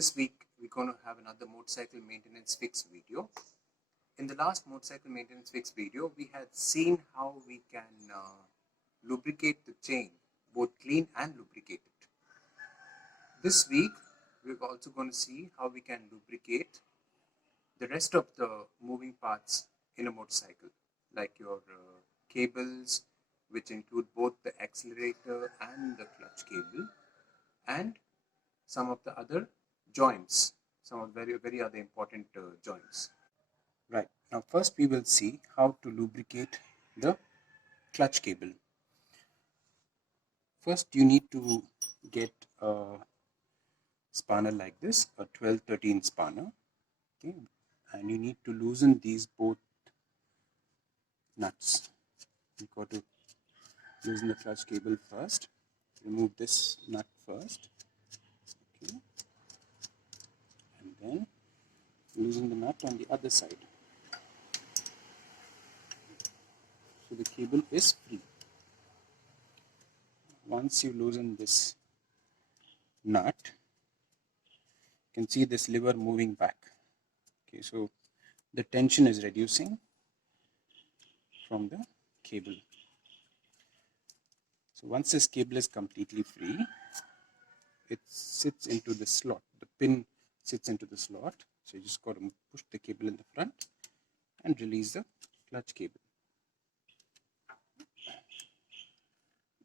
This week we're going to have another motorcycle maintenance fix video. In the last motorcycle maintenance fix video, we had seen how we can lubricate the chain, both clean and lubricate it. This week we're also going to see how we can lubricate the rest of the moving parts in a motorcycle, like your cables, which include both the accelerator and the clutch cable, and some of the other joints, some of very other important joints. Right, now first we will see how to lubricate the clutch cable. First you need to get a spanner like this, a 12-13 spanner, okay, and you need to loosen these both nuts. You've got to loosen the clutch cable first, remove this nut first, okay, and then loosen the nut on the other side. So the cable is free. Once you loosen this nut, you can see this lever moving back. Okay, so the tension is reducing from the cable. So once this cable is completely free, it sits into the slot. The pin sits into the slot. So you just got to push the cable in the front and release the clutch cable.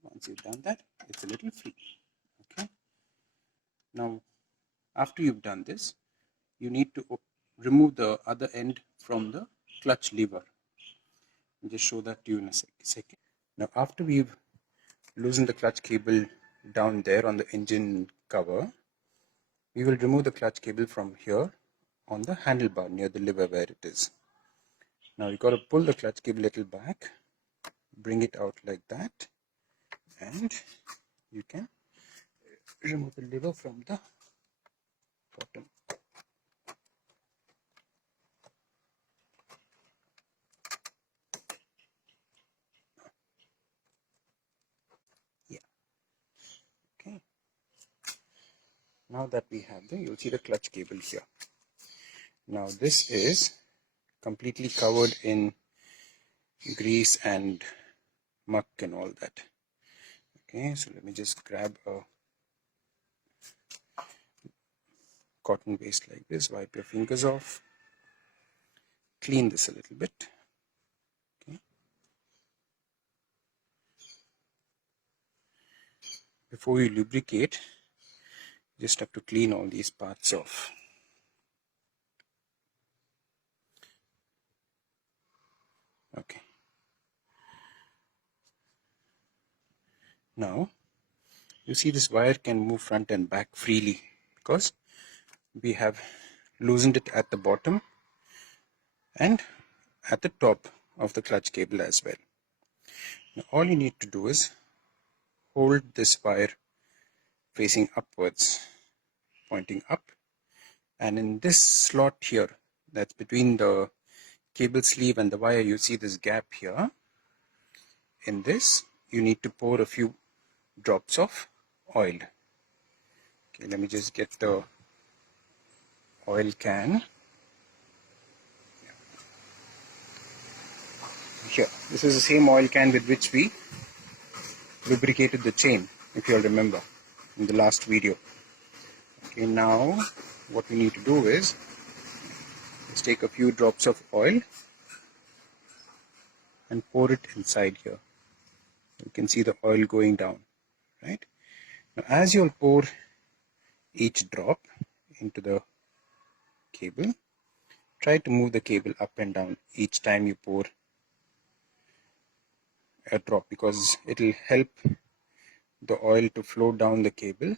Once you've done that, it's a little free. Okay. Now, after you've done this, you need to remove the other end from the clutch lever. I'll just show that to you in a second. Now, after we've loosened the clutch cable down there on the engine cover, we will remove the clutch cable from here on the handlebar near the lever where it is. Now, you got to pull the clutch cable a little back, bring it out like that, and you can remove the lever from the bottom. Yeah. Okay. Now that we have you'll see the clutch cable here. Now this is completely covered in grease and muck and all that. Okay, so let me just grab a cotton paste like this, wipe your fingers off, clean this a little bit. Okay. Before you lubricate, you just have to clean all these parts off. Okay. Now, you see this wire can move front and back freely because we have loosened it at the bottom and at the top of the clutch cable as well. Now, all you need to do is hold this wire facing upwards, pointing up, and in this slot here, that's between the cable sleeve and the wire, you see this gap here. In this, you need to pour a few drops of oil. Okay, let me just get the oil can. Here, this is the same oil can with which we lubricated the chain, if you all remember in the last video. Okay, now what we need to do is let's take a few drops of oil and pour it inside here. You can see the oil going down, right? Now as you'll pour each drop into the cable, try to move the cable up and down each time you pour a drop, because it will help the oil to flow down the cable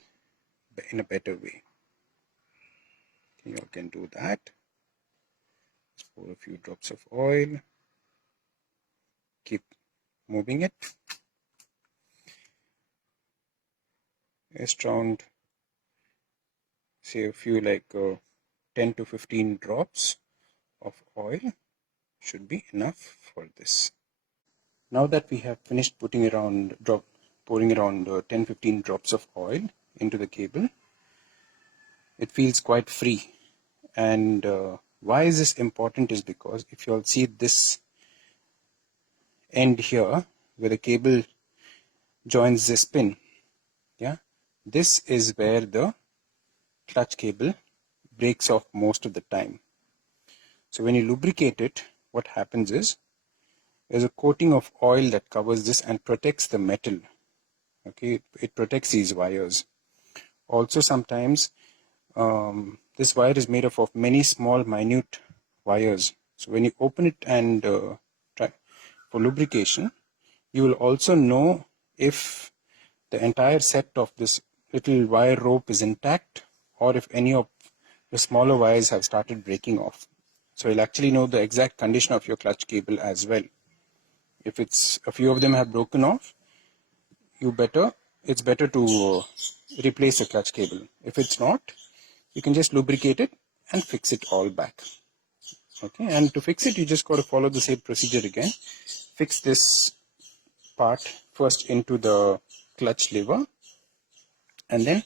in a better way. Okay, you can do that. Let's pour a few drops of oil, keep moving it. Just around, say, a few like 10 to 15 drops of oil should be enough for this. Now that we have finished pouring around 10-15 drops of oil into the cable, it feels quite free. And why is this important is because if you all see this end here where the cable joins this pin, yeah, this is where the clutch cable breaks off most of the time. So when you lubricate it, what happens is there's a coating of oil that covers this and protects the metal. Okay, it protects these wires. Also, sometimes this wire is made up of many small, minute wires. So when you open it and try for lubrication, you will also know if the entire set of this little wire rope is intact or if any of the smaller wires have started breaking off. So you'll actually know the exact condition of your clutch cable as well. If it's a few of them have broken off, it's better to replace the clutch cable. If it's not, you can just lubricate it and fix it all back. Okay, and to fix it, you just got to follow the same procedure again. Fix this part first into the clutch lever and then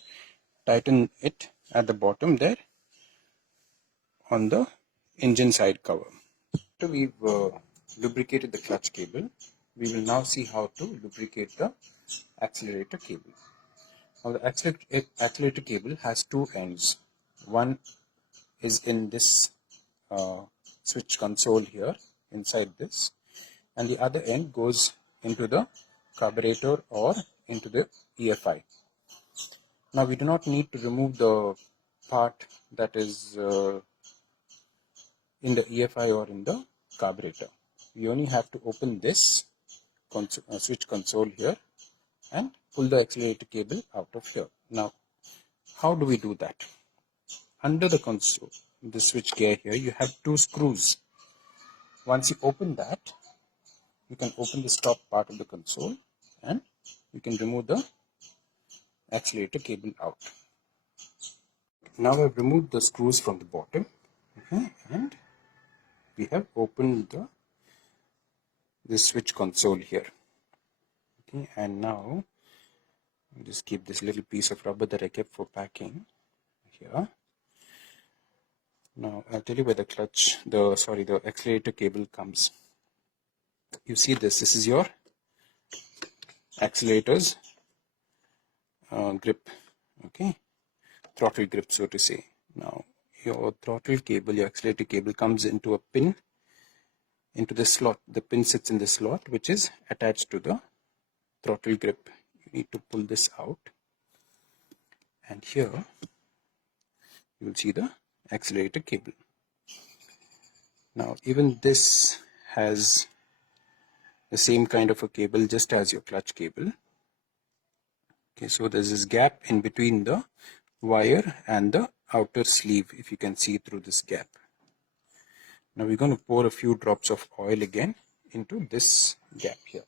tighten it at the bottom there on the engine side cover. After we've lubricated the clutch cable, we will now see how to lubricate the accelerator cable. Now the accelerator cable has two ends. One is in this switch console here inside this, and the other end goes into the carburetor or into the EFI. Now we do not need to remove the part that is in the EFI or in the carburetor. We only have to open this switch console here and pull the accelerator cable out of here. Now, how do we do that? Under the console, the switch gear here, you have two screws. Once you open that, you can open the top part of the console and you can remove the accelerator cable out. Now I've removed the screws from the bottom, okay, and we have opened the switch console here. Okay, and now I'll just keep this little piece of rubber that I kept for packing here. Now I'll tell you where the accelerator cable comes. You see this is your accelerator's grip, okay, throttle grip, so to say. Now your throttle cable, your accelerator cable comes into a pin, into the slot. The pin sits in the slot which is attached to the throttle grip. You need to pull this out, and here you will see the accelerator cable. Now even this has the same kind of a cable just as your clutch cable. Okay, so there's this gap in between the wire and the outer sleeve, if you can see through this gap. Now we're going to pour a few drops of oil again into this gap here.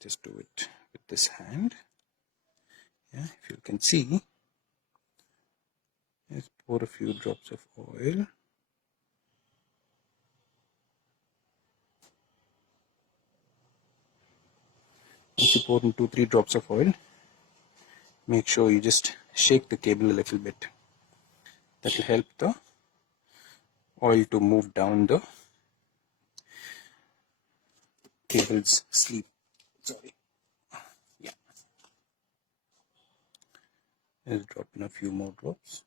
Just do it with this hand. Yeah, if you can see, let's pour a few drops of oil. Once you pour in 2-3 drops of oil, make sure you just shake the cable a little bit. That will help the oil to move down the cable's sleeve. Sorry. Yeah. Let's drop in a few more drops.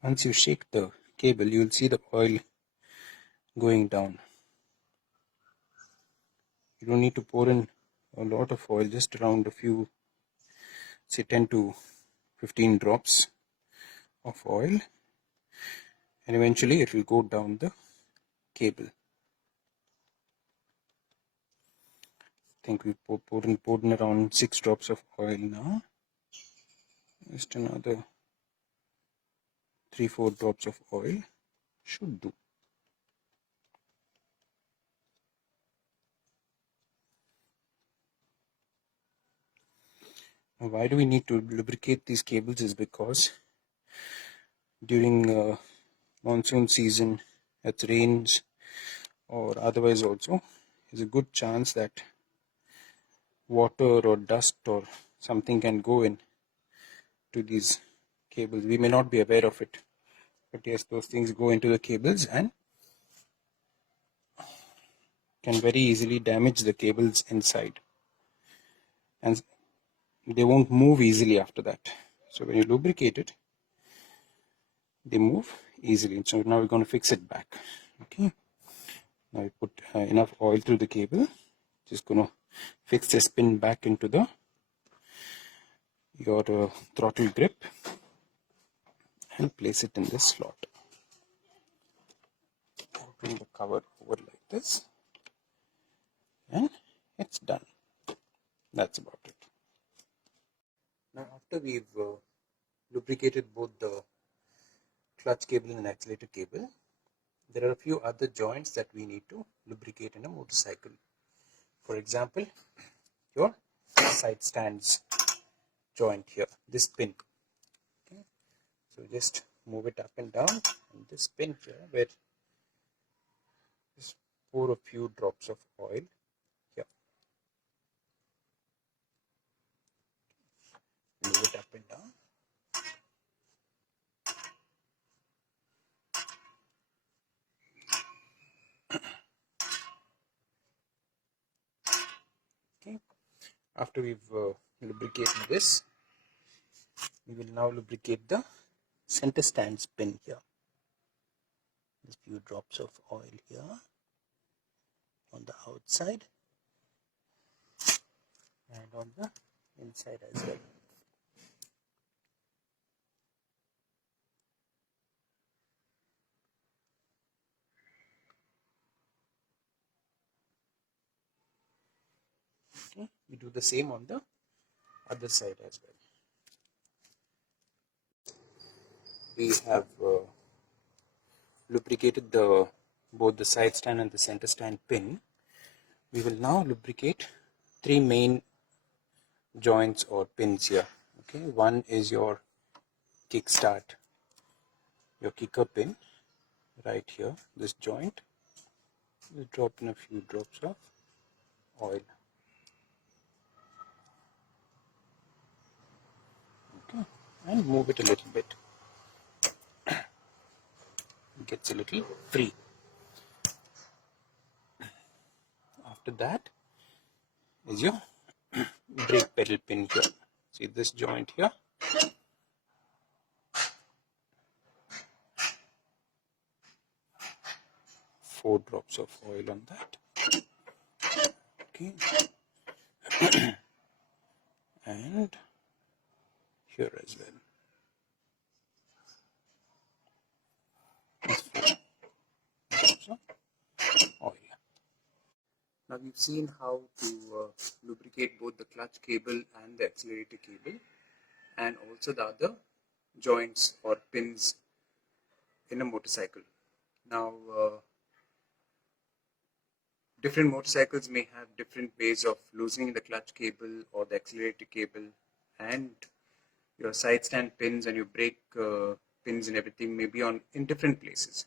Once you shake the cable, you will see the oil going down. You don't need to pour in a lot of oil, just around a few, say 10 to 15 drops of oil, and eventually it will go down the cable. I think we poured in around 6 drops of oil now. Just another 3-4 drops of oil should do. Now, why do we need to lubricate these cables is because during monsoon season, it rains or otherwise also, there's a good chance that water or dust or something can go in to these cables. We may not be aware of it, but yes, those things go into the cables and can very easily damage the cables inside, and they won't move easily after that. So when you lubricate it, they move easily. So now we're going to fix it back. Okay, now we put enough oil through the cable. Just going to fix this pin back into the your throttle grip and place it in this slot. Bring the cover over like this, and it's done. That's about it. Now after we've lubricated both the clutch cable and accelerator cable, there are a few other joints that we need to lubricate in a motorcycle. For example, your side stands joint here, this pin. Okay, so just move it up and down, and this pin here, where just pour a few drops of oil here. Move it up and down. Okay, after we've lubricated this, we will now lubricate the center stand pin here. Just a few drops of oil here on the outside and on the inside as well. Okay, we do the same on the other side as well. We have lubricated both the side stand and the center stand pin. We will now lubricate three main joints or pins here. Okay, one is your kickstart, your kicker pin right here, this joint. Just drop in a few drops of oil. Okay, and move it a little bit. It gets a little free. After that is your brake pedal pin here. See this joint here? Four drops of oil on that. Okay. And here as well. That's 4 drops of oil. Now we've seen how to lubricate both the clutch cable and the accelerator cable, and also the other joints or pins in a motorcycle. Now different motorcycles may have different ways of loosening the clutch cable or the accelerator cable, and your side stand pins and your brake pins and everything may be in different places.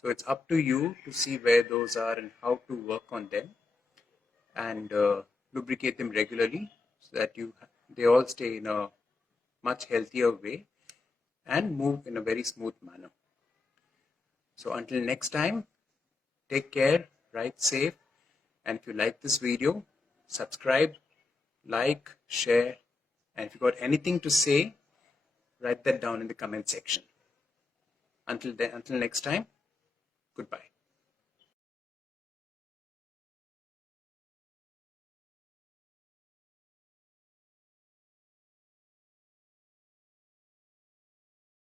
So it's up to you to see where those are and how to work on them and lubricate them regularly so that they all stay in a much healthier way and move in a very smooth manner. So until next time, take care, ride safe, and if you like this video, subscribe, like, share, and if you got anything to say, write that down in the comment section. Until next time, goodbye.